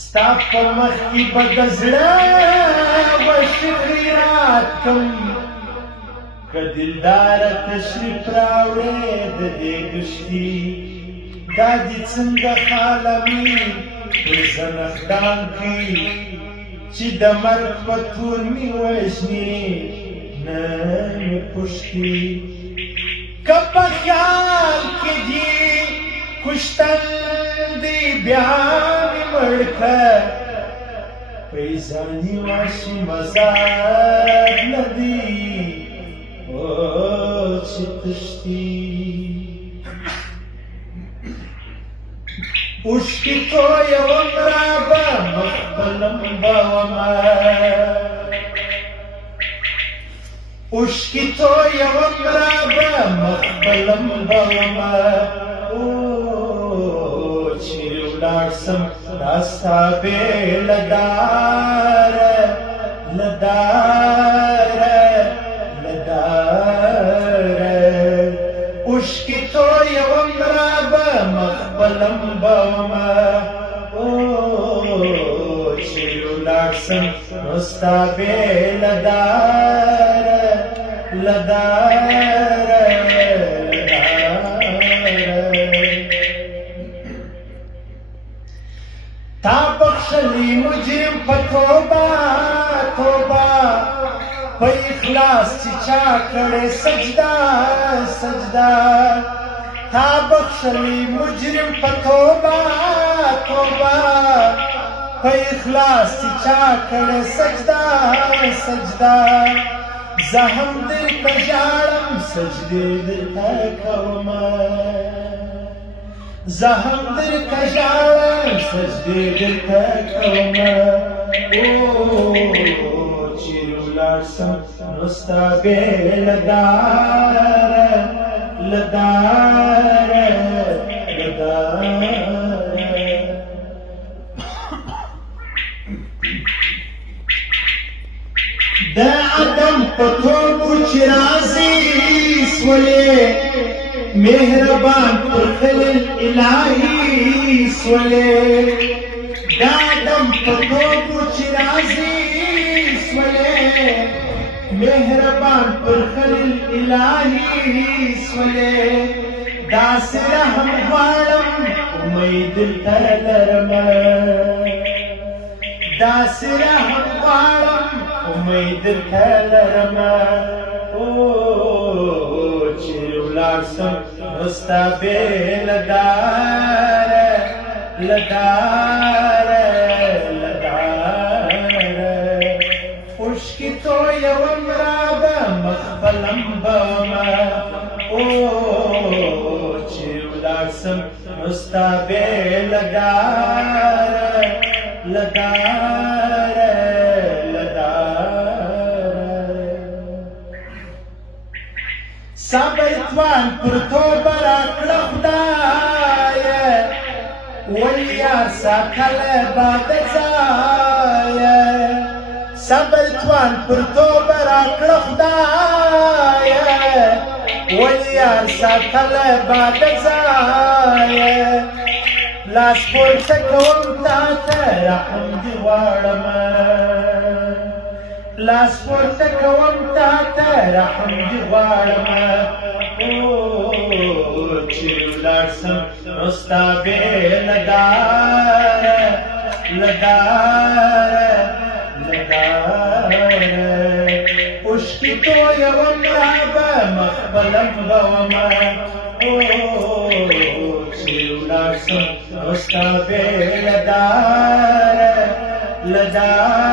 ستا په مخ کې به د زړه وشخیرات کم که دلداره تشریف راوړې د دې کښتي دا دې څنګه خالمي پر زنخدان کې چې د مرګ په تور مې وژنې نه مې پوښتي که په خیال کې دي کشتن دی بیا مې مړ که پیزاني واشي مزار نه دی چې تشتي اوښکې تویوم رابه مخ په لمبه ومه اوښکې تویوم رابه مخ په لمبه ومه چیرې ولاړ سم دا ستا بېله داره له داره له داره اوښکې تویوم رابه مخ په لمبه ومه چیرې ولاړ سم نو ستا بېله داره له داره تا بخشلی مجرم په توبه توبه په اخلاص چې چا کړې سجده سجده تا بخشلی مجرم په توبه توبه په اخلاص چې چا کړې سجده سجده زه هم درته ژاړم سجدې درته کومه زه هم درته ژاړم سجدې درته کومه چیرې ولاړ سم نو ستا بېله داره له داره له داره د عدم په توبو چې راځي سولې مهربان پر خلیل الهی سولې د عدم په توبو چې راځي سولې مهربان پر خلیل الهی سولې داسې رحم غواړم امید درته لرمه داسې رحم غواړم امید درته لرمه چیرې ولاړ سم نو ستا بېله داره له داره له داره اوښکې تویوم رابه مخ په لمبه ومه چیرې ولاړ سم نو ستا بېله داره له داره له داره صبر توان پر توبه راکړه خدایه ولې یار ساتلی با د ځایه صبر توان پر توبه راکړه خدایه ولې یار ساتلی با د ځایه لاس پورته کوم تا ته رحم دې غواړمه لاس پورته کوم تا ته رحم دې غواړمه چیرې ولاړ سم نو ستا بېله داره له داره له داره اوښکې تویوم رابه مخ په لمبه ومه چیرې ولاړ سم نو ستا بېله داره له داره